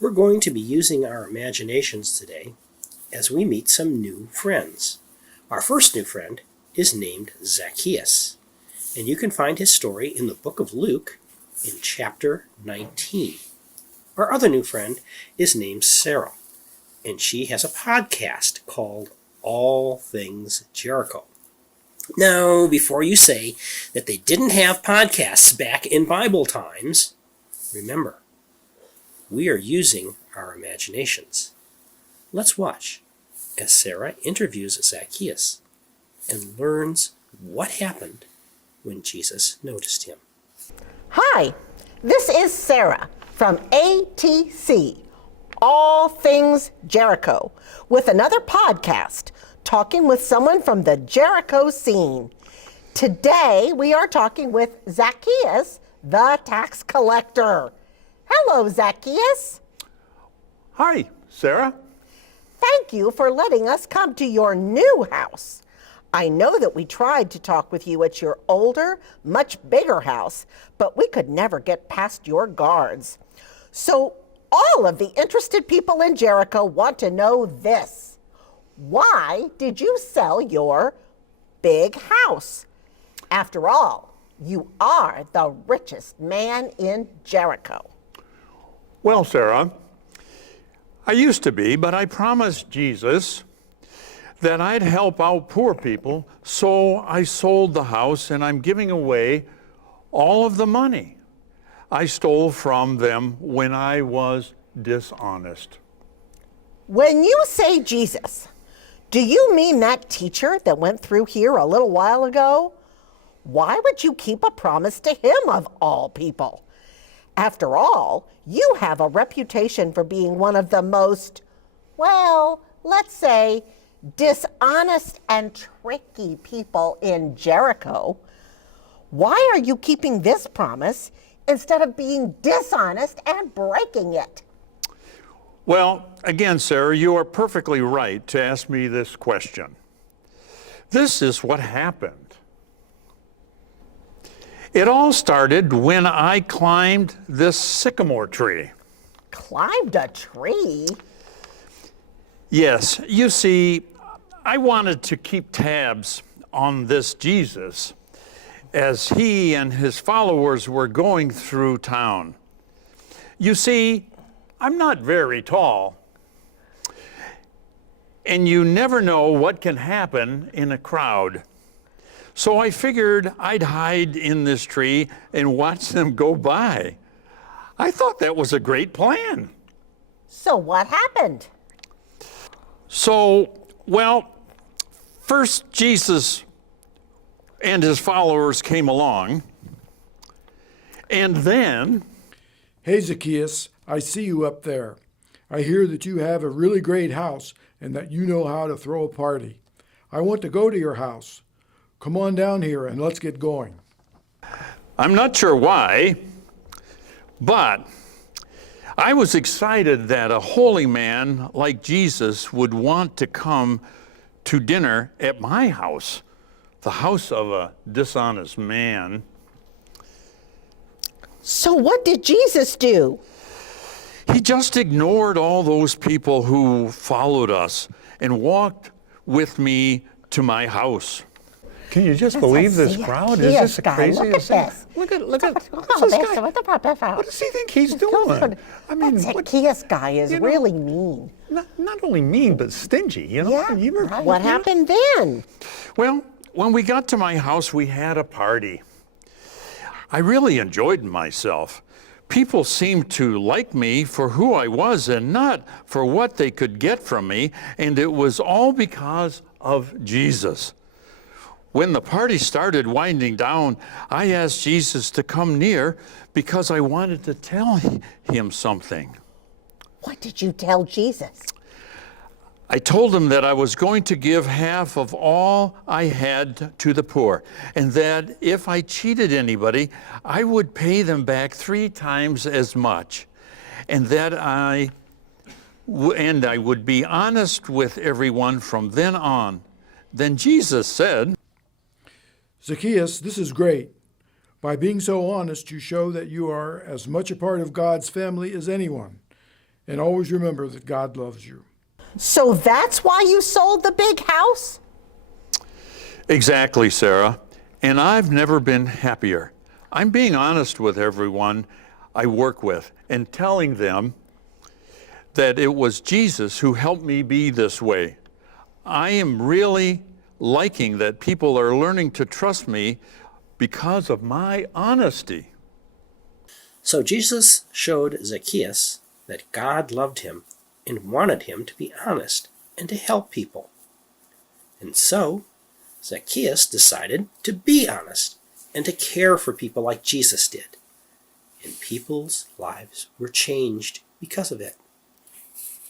We're going to be using our imaginations today as we meet some new friends. Our first new friend is named Zacchaeus, and you can find his story in the book of Luke in chapter 19. Our other new friend is named Sarah, and she has a podcast called All Things Jericho. Now, before you say that they didn't have podcasts back in Bible times, remember, we are using our imaginations. Let's watch as Sarah interviews Zacchaeus and learns what happened when Jesus noticed him. Hi, this is Sarah from ATC, All Things Jericho, with another podcast, talking with someone from the Jericho scene. Today, we are talking with Zacchaeus, the tax collector. Hello, Zacchaeus. Hi, Sarah. Thank you for letting us come to your new house. I know that we tried to talk with you at your older, much bigger house, but we could never get past your guards. So all of the interested people in Jericho want to know this. Why did you sell your big house? After all, you are the richest man in Jericho. Well, Sarah, I used to be, but I promised Jesus that I'd help out poor people, so I sold the house and I'm giving away all of the money I stole from them when I was dishonest. When you say Jesus, do you mean that teacher that went through here a little while ago? Why would you keep a promise to him of all people? After all, you have a reputation for being one of the most, well, let's say, dishonest and tricky people in Jericho. Why are you keeping this promise instead of being dishonest and breaking it? Well, again, Sarah, you are perfectly right to ask me this question. This is what happened. It all started when I climbed this sycamore tree. Climbed a tree? Yes, you see, I wanted to keep tabs on this Jesus as he and his followers were going through town. You see, I'm not very tall, and you never know what can happen in a crowd. So I figured I'd hide in this tree and watch them go by. I thought that was a great plan. So what happened? Well, first Jesus and his followers came along, and then... Hey, Zacchaeus, I see you up there. I hear that you have a really great house and that you know how to throw a party. I want to go to your house. Come on down here and let's get going. I'm not sure why, but I was excited that a holy man like Jesus would want to come to dinner at my house, the house of a dishonest man. So what did Jesus do? He just ignored all those people who followed us and walked with me to my house. Can you just believe this crowd? Is this the craziest thing? Look at what's this guy? What does he think he's doing? I mean, that Zacchaeus guy is really mean. Not only mean, but stingy, you know? Yeah, what happened then? Well, when we got to my house, we had a party. I really enjoyed myself. People seemed to like me for who I was and not for what they could get from me, and it was all because of Jesus. When the party started winding down, I asked Jesus to come near because I wanted to tell him something. What did you tell Jesus? I told him that I was going to give half of all I had to the poor, and that if I cheated anybody, I would pay them back 3 times as much, and that I would be honest with everyone from then on. Then Jesus said, Zacchaeus, this is great. By being so honest, you show that you are as much a part of God's family as anyone. and always remember that God loves you. So that's why you sold the big house? Exactly, Sarah. And I've never been happier. I'm being honest with everyone I work with and telling them that it was Jesus who helped me be this way. I am really liking that people are learning to trust me because of my honesty. So Jesus showed Zacchaeus that God loved him and wanted him to be honest and to help people. And so Zacchaeus decided to be honest and to care for people like Jesus did. And people's lives were changed because of it.